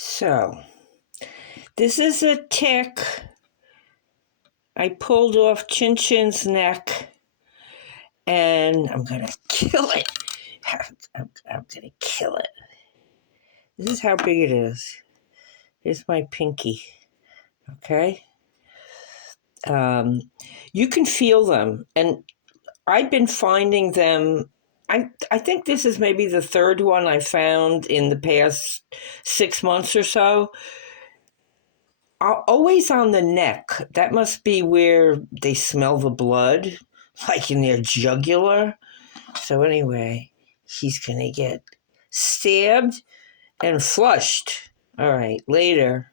So, this is a tick I pulled off ChinChin's neck, and I'm going to kill it. I'm going to kill it. This is how big it is. Here's my pinky. Okay? You can feel them, and I've been finding them. I think this is maybe the third one I found in the past 6 months or so. Always on the neck. That must be where they smell the blood, like in their jugular. So anyway, he's going to get stabbed and flushed. All right, later.